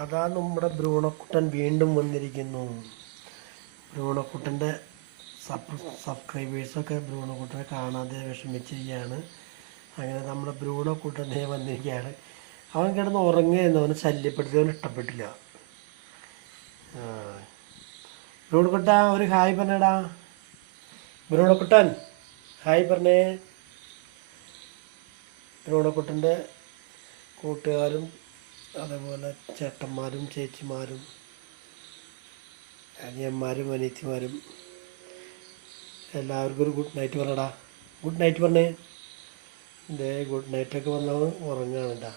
അതാ നമ്മുടെ ബ്രൂണക്കുട്ടൻ വീണ്ടും വന്നിരിക്കുന്നു. ബ്രൂണക്കുട്ടൻ്റെ സബ്സ്ക്രൈബേഴ്സൊക്കെ ബ്രൂണക്കുട്ടനെ കാണാതെ വിഷമിച്ചിരിക്കുകയാണ്. അങ്ങനെ നമ്മുടെ ബ്രൂണക്കുട്ടനെ വന്നിരിക്കുകയാണ്. അവൻ കിടന്ന് ഉറങ്ങുകയെന്ന് അവനെ ശല്യപ്പെടുത്തി അവന് ഇഷ്ടപ്പെട്ടില്ല. ബ്രൂണക്കുട്ട ഒരു ഹായ് പറഞ്ഞടാ. ബ്രൂണക്കുട്ടൻ ഹായ് പറഞ്ഞേ. ബ്രൂണക്കുട്ടൻ്റെ കൂട്ടുകാരും അതേപോലെ ചേട്ടന്മാരും ചേച്ചിമാരും അനിയന്മാരും അനിയത്തിമാരും എല്ലാവർക്കും ഒരു ഗുഡ് നൈറ്റ് പറയടാ. ഗുഡ് നൈറ്റ് പറഞ്ഞേ. ഇതേ ഗുഡ് നൈറ്റൊക്കെ വന്നവൻ ഉറങ്ങുകയാണെടാ.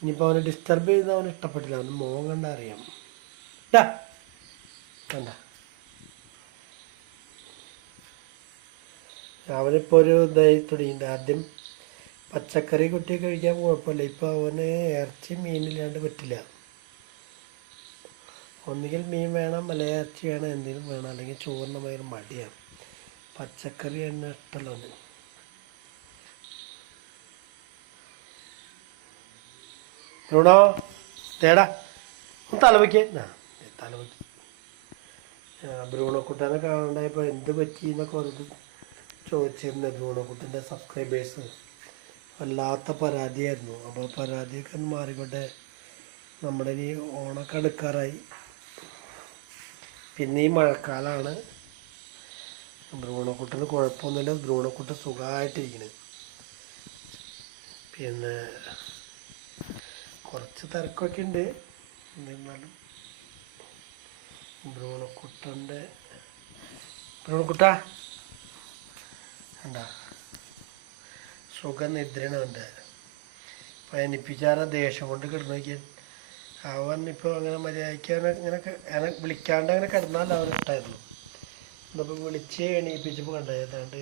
ഇനിയിപ്പോൾ അവനെ ഡിസ്റ്റർബ് ചെയ്യുന്ന അവന് ഇഷ്ടപ്പെട്ടില്ല. അവന് മോൻ കണ്ട അറിയാം. ഡാ വേണ്ട, അവനിപ്പോൾ ഒരു ഇതായി തുടങ്ങിയിട്ടുണ്ട്. ആദ്യം പച്ചക്കറി കുട്ടി കഴിക്കാൻ കുഴപ്പമില്ല. ഇപ്പോൾ അവന് ഇറച്ചി മീനില്ലാണ്ട് പറ്റില്ല. ഒന്നുകിൽ മീൻ വേണം, അല്ലെങ്കിൽ ഇറച്ചി വേണം, എന്തെങ്കിലും വേണം, അല്ലെങ്കിൽ ചോറിന് ഭയങ്കര മടിയാണ്. പച്ചക്കറി തന്നെ ഇഷ്ടമല്ല അവന്. ബ്രൂണോ തേടാ തലവയ്ക്ക് തലവയ്ക്ക്. ബ്രൂണക്കുട്ടനെ കാണണ്ടായപ്പോൾ എന്ത് പറ്റി എന്നൊക്കെ വന്നിട്ട് ചോദിച്ചിരുന്നു. ബ്രൂണക്കുട്ടൻ്റെ സബ്സ്ക്രൈബേഴ്സ് വല്ലാത്ത പരാതിയായിരുന്നു. അപ്പോൾ പരാതിയൊക്കെ ഒന്ന് മാറിക്കോട്ടെ. നമ്മുടെ ഇനി ഓണൊക്കെ അടുക്കാറായി. പിന്നെ ഈ മഴക്കാലമാണ്. ബ്രൂണക്കുട്ടന് കുഴപ്പമൊന്നുമില്ല. ബ്രൂണക്കുട്ടൻ സുഖമായിട്ടിരിക്കണ്. പിന്നെ കുറച്ച് തിരക്കൊക്കെ ഉണ്ട്. എന്നിരുന്നാലും ബ്രൂണക്കുട്ട എന്താ സുഖനിദ്രയാണ് അവൻ്റെ. പയനിപ്പിച്ചാറ് ദേഷ്യം കൊണ്ട് കിടന്നു നോക്കിയാൽ അവൻ ഇപ്പോൾ അങ്ങനെ മര്യാദയ്ക്ക് അങ്ങനെ വിളിക്കാണ്ട് അങ്ങനെ കിടന്നാൽ അവൻ ഇട്ടായിരുന്നു. എന്നിപ്പോൾ വിളിച്ച് എണീപ്പിച്ചപ്പോൾ കണ്ടതാണ്ട്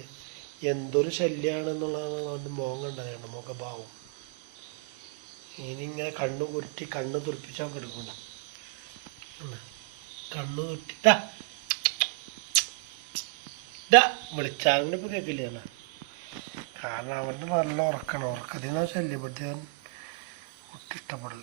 എന്തൊരു ശല്യമാണെന്നുള്ളതാണ് അവൻ്റെ മോൻ കണ്ടതാണ്. മുഖഭാവം ഇനി ഇങ്ങനെ കണ്ണു കുരുട്ടി കണ്ണ് തുറപ്പിച്ചാൽ കിടക്കുന്നു. കണ്ണു തുറത്തിട്ടാ വിളിച്ചാലും ഇപ്പോൾ കേൾക്കില്ല. കാരണം അവൻ്റെ നല്ല ഉറക്കമാണ്. ഉറക്കത്തിൽ നിന്ന് ശല്യപ്പെടുത്തി അവൻ ഒട്ടും ഇഷ്ടപ്പെടില്ല.